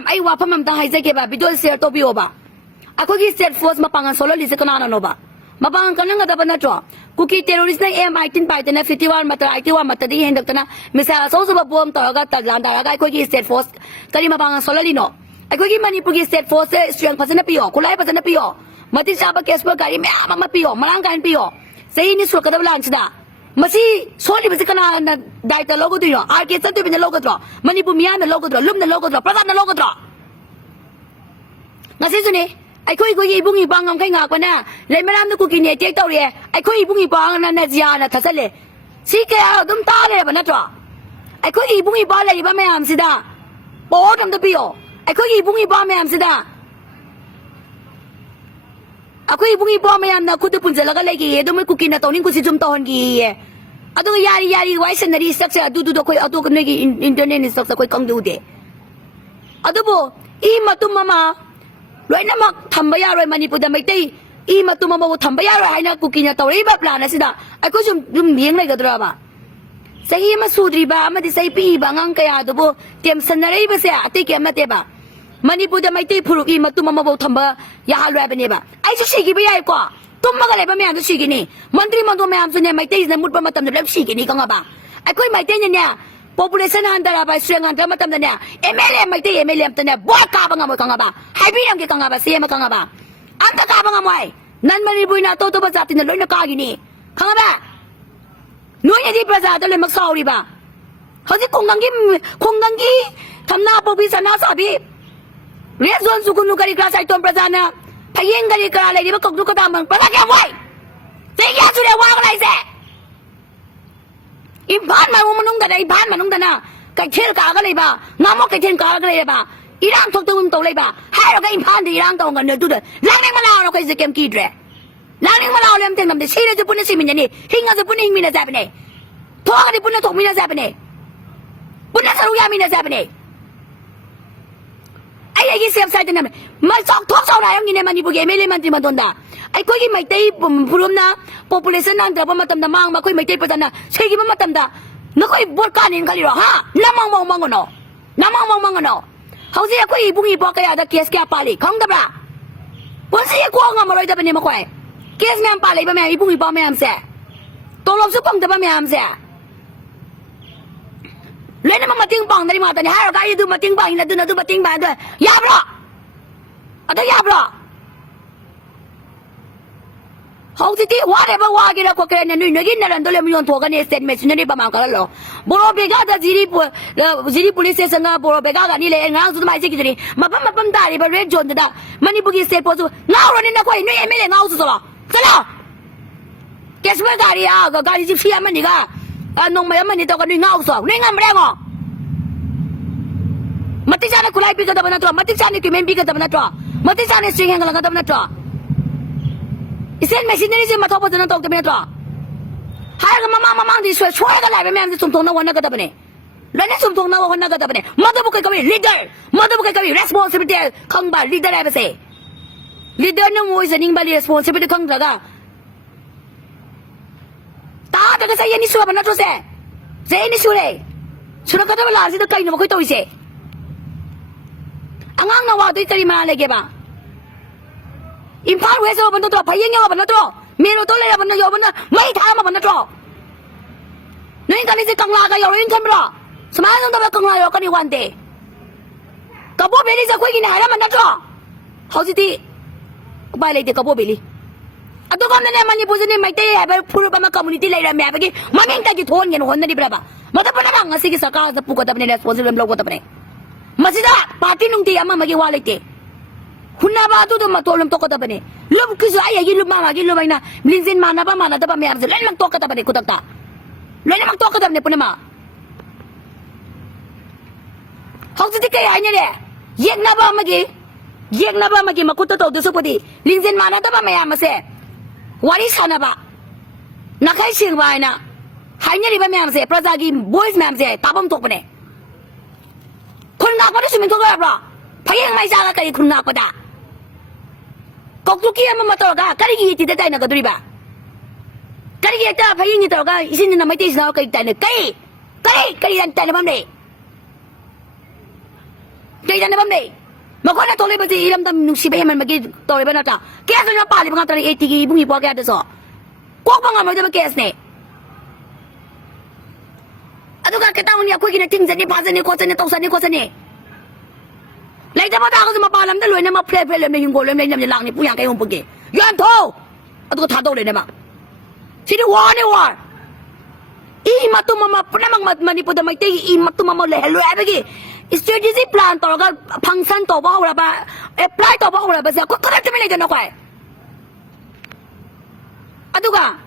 มไอ้ว่าพม่าตาให้ใจเก็บแบบวิดีโอเสียตัวบิโอบะไอ้คนที่เซตโฟร์สมาปังกันโซโล่ลิสกันนั่นโนบะมาปังกันนั่งกันแต่ปนจ่อคุกกี้เทอร์ริสต์ในM18ไปแต่ใน51มาตรา51มาตราที่เห็นดักนะมิสาโซ่สุบะบวมต่อกันตัดลานดาร์ไอ้คนที่เซตโฟร์สตอนนี้มาปังกันโซโล่ลิโนไอ้คนที่มันนี่พวกที่เซตโฟร์สเสียงภาษาหน้าปิโอคุณไล่ภาษาหน้าปิโอมาที่ชาวบ้านเคสปการีไม่อามาปิโอมาล้างกันปิโอเสียนี่สุดกันแต่ละอันชิดามาสิโซลิมันสิกันนั่นได้แต่โลกตัวอยู่อาร์เคสต์ตัวเป็นโลกตัวมันนี่ปุ่มยาในโลกตัวลุ่มในโลกตัวประสาทในโลกตัวงั้นสิสุนีไอ้คุยบุ้งอีบังงำใครงากว่าน่ะเลยไม่รำนึกกูกินเนี่ยเจ๊กเต่าเลยไอ้คุยบุ้งอีบังนั่นเนี่ยจีอาน่ะทัศน์เลยสิแกเอาตุ้มตาเลยบ้านนั่นตัวไอ้คุยบุ้งอีบังเลยบ้านแม่อามสิดาปอดทำตัวพี่อ๋อไอ้คุยบุ้งอีบังแม่อามสิดาไอ้คุยบุ้งอีบังแม่อามน่ะคุดปุ่นเจแล้วก็เลยกี่ตัวไม่กูกินน่ะตัวนี้กูสิจุ่มตอนกี่อะตัวยารีไว้เสนอดีสักเสียดูคุยเอาตัวกันเนี่ยอินเทอร์เน็ตนี่สักคุยกังดูเดอะตัวบ่อีมาตุ้มมาร้อยน้ำมักทำไปยาร้อยมันนี่พูดไม่ได้อีมาตุ้มมาทำไปยาร้อยให้นะกูกินยาตัวนี้แบบลานะสิดาไอ้กูจุ่มเมียงเลยก็ตัวบ้าใส่มาสูดรีบ้ามาที่ใส่ปีบ้างังกยาตัวบ่เตรียมสนอะไรบ้าเสียติเกมมาเตะบ้ามันนี่พูดไม่ได้พูดอีมาตุ้มมาทำไปยาหาร้อยเป็นเนี่ยบ้าไอ้ชุดสีกี่ไปยากว่าตุ้มมากันเลยบ้าไม่เอาชุดสีกี่นี่มันตรีมันตัวไม่เอาส่วนเนี่ยไม่ได้จะมุดไปมาทำแบบสีกี่นี่กังบ้าไอ้กูไม่ได้เนี่ย population หันตราไปเสียงหันตรามาทำเนี่ยMLA ไม่ได้ MLA ทำเนี่ยบัวกาบังมวยกังบ้าให้พี่ยังกี่กังบ้าเสียมากังบ้าอันตรกาบังมวยนั่นมันรีบุยนาโตตัวภาษาที่นั่นลอยนักการกินี่กังบ้าหน่วยที่ภาษาตัวเลยมักสาวรีบ้าเขาจะคงกังกี้ทำหน้าปกปิดหน้าสาบีเรียนส่วนสุขุนุการิกราใส่ตัวภาษาน่ะพยิงการิกราอะไรที่มันกบดุกตามันภาษาแก่ไว้เจียสุดเดียวว่าอะไรเสียอิมพานมาวุ้งมันนุ่งแต่ไหนอิมพานมันนุ่งแต่น่ะไก่เชี่ยกาก็เลยบ้างามอกไก่เชี่ยกาก็เลยบ้าอิรังทุกตัวตัวเลยบ้าให้เราไก่อิมพานที่อิรังตัวกันเนี่ยตัวเดียวล้างนิ่งมาแล้วเราไก่จะเกมกีดเลยล้างนิ่งมาแล้วเลี้ยงเต็มน้ำเดือดชีเลยจะปุ่นสิมินนี่หิ้งก็จะปุ่นหิ้งมินจะเป็นเนี่ยท้องก็จะปุ่นท้องมินจะเป็นเนี่ยปุ่นสรุยามินจะเป็นเนี่ยไอ้ยี่เสียบใส่ตัวนั้นไม่สอกท้องสอกไหนยังกินเนี่ยมันญี่ปุ่นเกมไม่เล่นมันที่มันโดนด่าไอ้คุยไม่ได้ปุ่มพรุ่มนะ population นั่นแต่ว่ามาทำด่ามั่งมาคุยไม่ได้ประจันนะเชื่อกี่มันมาทำด่านักคุยบวชการเงินกันหรอฮะน้ำมังกันเนาะน้ำมังกันเนาะเขาเสียคุยบุ้งอีบอกแกอยากจะเคสแกปาลีของดับละวันเสียกวางมาเลยจะเป็นยังไงคุยเคสงานปาลีบ้าแม่อีบุ้งอีบอกแม่อำเสียตัวลมสุกงดับแม่อำเสียเล่นมันมาติ้งปังdari mata ni hari kaya tuมาติ้งปังini tu na tuมาติ้งปังtu ya bro atau ya bro เขาสิที่ว่าได้บ่ว่ากี่ละก็แค่นั้นนี่กินนั่นตัวเลยมีคนทั่วกันเนี่ยเซ็นเมสนี่ประมาณกันแล้วบรอเบกาตาจีรีpolice station นะบรอเบกากันนี่เลยงาสุดไม่ใช่กี่ตัวนี่มาปั๊มตาดิบเรดจอนเดามันนี่บุกี้เซปโพสงาเราเนี่ยนักว่านี่เอ็มเอลงาสุดละจะละแกสเปอร์การีอ่ะก็การีจิฟฟี่มันนี่ก็น้องแม่มันนี่ตัวกันนี่งาสุดนี่งาไม่ได้งอมาติดใจในคุยปีกันตะวันนั้นตัวมาติดใจในคิมเมนปีกันตะวันนั้นตัวมาติดใจในสวิงแห่งกันตะวันนั้นตัวIsen machinery je matho pa jana tok te me twa ha ga mama di swe chwe ga lai be me am sum thong na wan na ga ta bane lo ne sum thong na wan na ga ta bane mother bu kai ka leader mother bu kai ka responsibility khang ba leader ai ba se leader no mo is ning ba responsibility khang da ga ta da ga sa ye ni swa ba na to se ni shu le sura ka ta ba la si da kai no ko to ise angang na wa ti kari ma le ge baอิมพาลเวสเอาบันตัวพยิงเอาบันตัวมีรถตัวเลยบันตัวบันไม่ทำมาบันตัวนี่กันนี่จะกังลากอยู่ยิ่งเข้มรอสมัยนั้นตัวกังลาอยู่กันอีวันเดย์กับพวกเบลลี่จะคุยกินอะไรบันตัวเขาสิที่ไปเลยเด็กกับพวกเบลลี่อะตัวกันเนี่ยมันนี่พูดนี่ไม่ได้ไปพูดกับมันคอมมูนิตี้เลยนะแม่ไปกี่มันไม่ได้กี่ทวนเงินหัวนั่นดีแบบมันจะเป็นอะไรงั้นสิกิสักการจะพูดกับตัวเนี่ยสปอนเซอร์เริ่มโลกกับตัวเนี่ยมาสิจ้าปาร์ตี้นุ่งตีอามากี่วันเลยเดคุณน้าบ้าตัวมาตัวลมตกกระตับเนี่ยลมคืออะไรกินลมมากินลมไปนะลินซินมานะบ้ามานะแต่บ้าไม่เอาสิเล่นมันตกกระตับเนี่ยกูตักตาเล่นมันตกกระตับเนี่ยปุ่นมาเขาจะที่ใครไอ้เนี่ยเย็นน้าบ้ามากี่มาคุตโตดูสุพดีลินซินมานะแต่บ้าไม่เอามาเสวาริสานะบ้านักให้เชียงไว้นะไอ้เนี่ยบ้าไม่เอาเสประชากินบอยส์ไม่เอาเสตาบ้ามตกไปเนี่ยคนนักก็ได้ชิมตกแล้วหรอพยังไม่ใช่ก็คุณนักก็ได้กอกตุกี้มันมาตัวก็การที่ที่ได้นะก็ดูดิบ้าการที่จะพยังนี่ตัวก็อีสิ่งนั้นไม่ได้สิ่งนั้นก็ได้นะการที่นั่นได้นะบ้างเนี่ย Kaya na bam day. Magkona tuloy ba si ilam tam nung sibe man magi tuloy ba na ta. Kaya sa pali mga tali 80 gi bungi po kaya daso. Kok ba nga mo da kes ne. Ato ka kita unya ko gina tingsan ni pasan ni kosan ni tausan ni kosan ni. Lai da mata ko sa mapalam da loy na ma-pre-pre lam na yung golem lai nam lang ni puyang kayo pugi. Yan to. Ato ko tataw le na ma. Sini war ni war. Imat tu mama pernah manipu damai teh imat tu mama lehlu abegi strategy plan tu agar function tu apa orang apa apply tu apa orang apa sih aku kerja macam ni jangan kau. Aduh kan,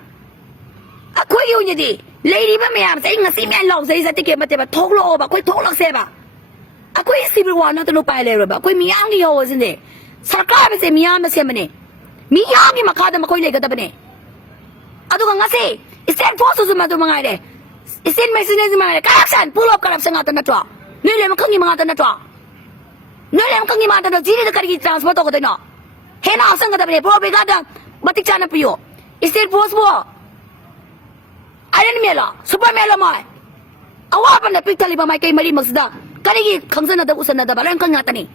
aku yang jadi lady macam saya ingat sih main law saya satu kema tiba thok lo apa, kau thok lak seba. Aku isi berwarna tu lupa le apa, kau miang dia hawa sini. Sarkar macam miang macam mana? Miang ni makada makoi lega tapi ni. Aduh kan ngasih. Stand force tu macam mana deh? Stand mercenaries mana deh? Corruption, pull up corruption ngata na tua. Nilai macam ni ngata na tua. Nilai macam ni ngata na jadi dekat kita transport tu kata na. Hena asal ngata ni, pro begada batik cana piyo. Stand force buat. Iron mela, super mela mai. Awak apa nak pikir lima mai kay mali maksudnya. Kali kangsan ada usan ada balang kang ngata ni.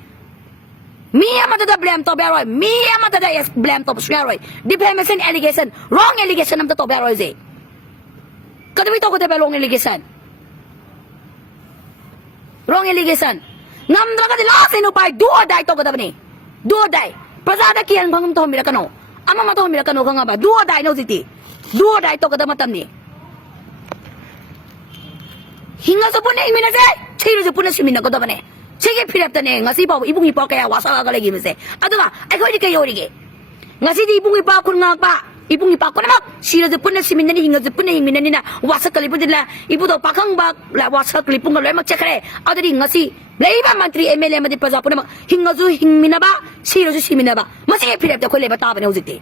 Mia mata da blame to beroy. Mia mata da yes blame to beroy. Defamation allegation, wrong allegation nam to beroy ze. Kadang itu aku tebel wrong allegation. Wrong allegation. Ngam daga de last ino pai do die to kada bani. Do die. Prasada kian bangam to mira kano. Ama ma to mira kano kanga ba. Do die no siti. Do die to kada matam ni. Hinga sa punay mina se. Chiro sa punay simina kada bani. Sige pirap tane ngasi pa ibung ipa kaya wasa ka lagi mese. Ato ba ay ko di kayo dige. Ngasi di ibung ipa kun nga pa. Ibung ipa ko namak sira de punna simin ni hinga de punna hingmin ni na wasa kalipu dila ibu do pakang ba la wasa kalipung ka mak chakre. Ato di ngasi laiba mantri MLA madi praja punna hinga zu hingmina ba sira zu simina ba. Masige pirap ta ko le bata ba ne uziti.